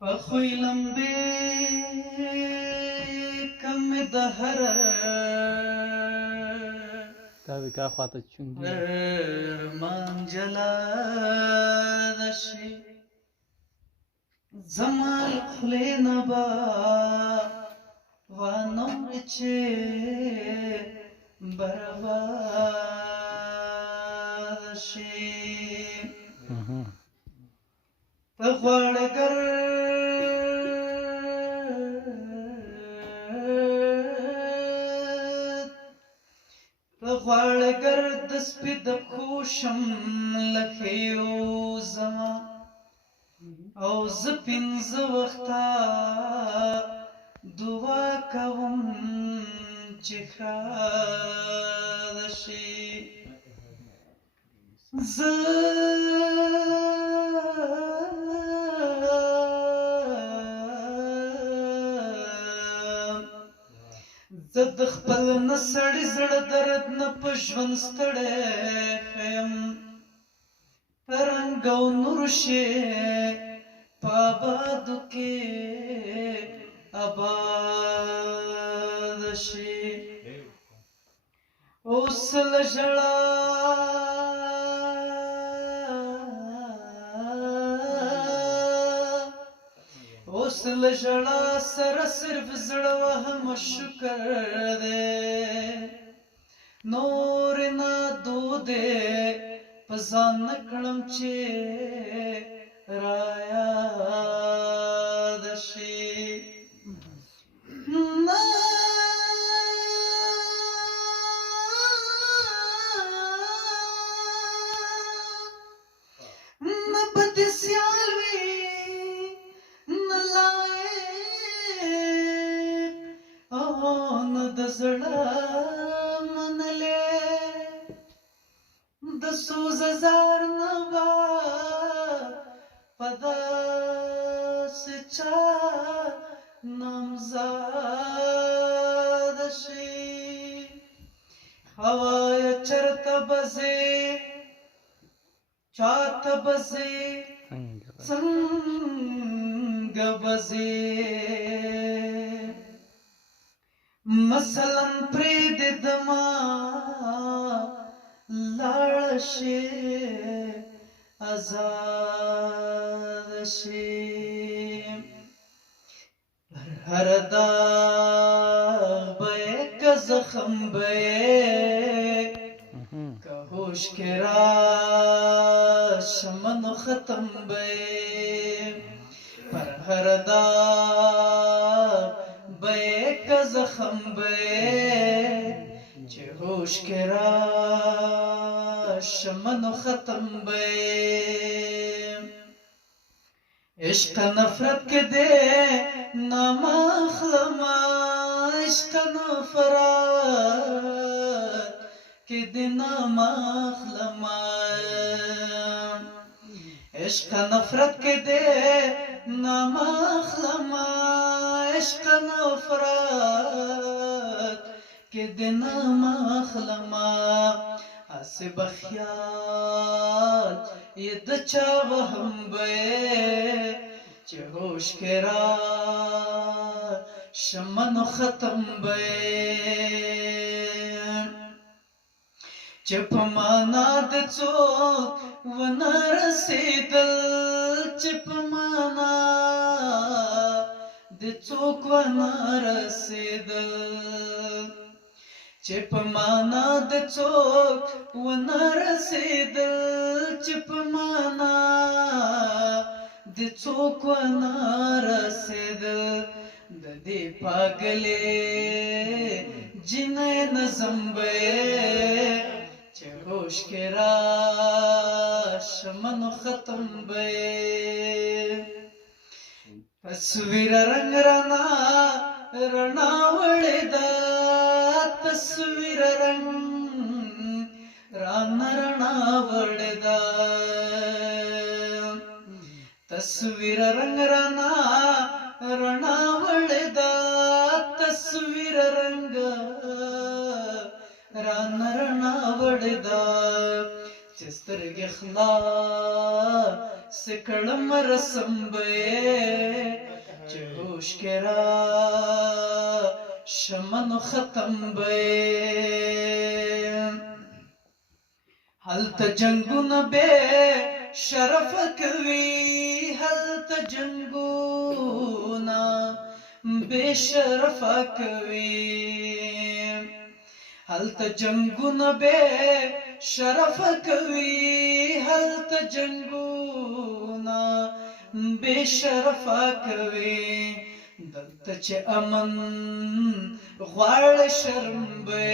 پخوی لمبے کم دهر تابع کا خواته چونگی ارمان جلا دشی زمال خلی نبا وانو چه برباد شي تغوړګر د سپي د خوشم لخيو زما او زه پنځه وخته دعا کوم چې ښاد شي زه د خپل نسړي زړه درد نه په ژوند ستړی ښیم رنګ او نور شي په آبادو کې آباد شي اوس له ژړا اوس له ژړا سره صرف زړه وهم شکر دی نور نه دودې په ځان نه کړم چې رایاد شي نه به دې سیال وي د زړه منلې د سوز زار نه با په داسې چا نامزاد شي هوایه چرته بځې چاته بځې څنګه بځې مثلا پرید دما لاړ شي آزاد شي هر داغ به که زخم به که هوش که راشم نو ختم به پر هر داغ که زخم به چه هوش که راشم نو ختم به عشق نفرت که ده نام اخلما عشق نفرت که ده نام اخلما عشق نفرت که ده نام اخلما عشق نفرت که د نام اخلما هسې به خیال یې د چا وهم به چې هوش کې راشم نو ختم به چې په معنا د څوک ونه رسېدل چې په معنا د څوک ونه رسېدل چې په معنا د څوک ونه رسېدل چې په معنا د څوک ونه رسېدل د دې پاگلې جنې نظم به چې هوش کې راشم نو ختم به تصویر رنگ رنا رنا وړې دا تصویر رنگ رنا رنا وړې دا تصویر رنگ رنا رنا وړې دا تصویر رنگ رنا رنا وړې دا چې سترګې خلا سکړم رسم به چې هوش کې را شمنو ختم به هلته جنگونه به شرف کوي هلته جنگونه به شرف کوي هلته جنگونه به شرف کوي هلته جنگونه به شرف کوي دلته چې امن غواړ شرم به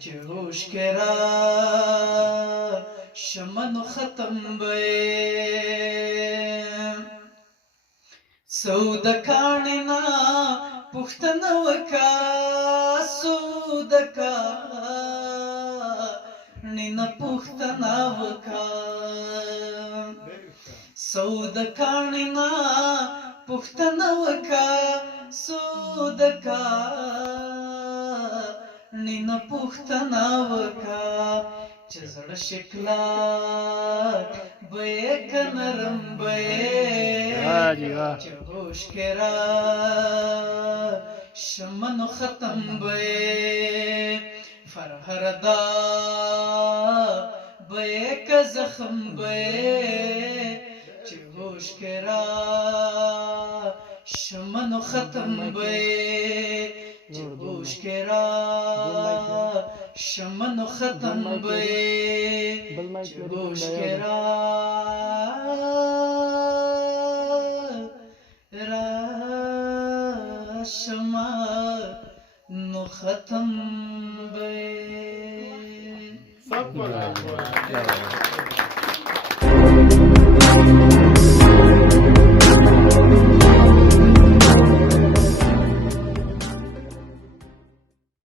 چې هوش کې را شمنو ختم به سود کاننا پښتنه وکا سود کاننا پښتنه وکا سود کاننا پښتنه وکا سود کاننا پښتنه وکا چې زړه شکلا به کنرم به چې هوش کې را شمنو ختم به فرهردا به که زخم به چې هوش کې را شمنو ختم به چې هوش کې را شمنو ختم به چې هوش کې را شمنو ختم به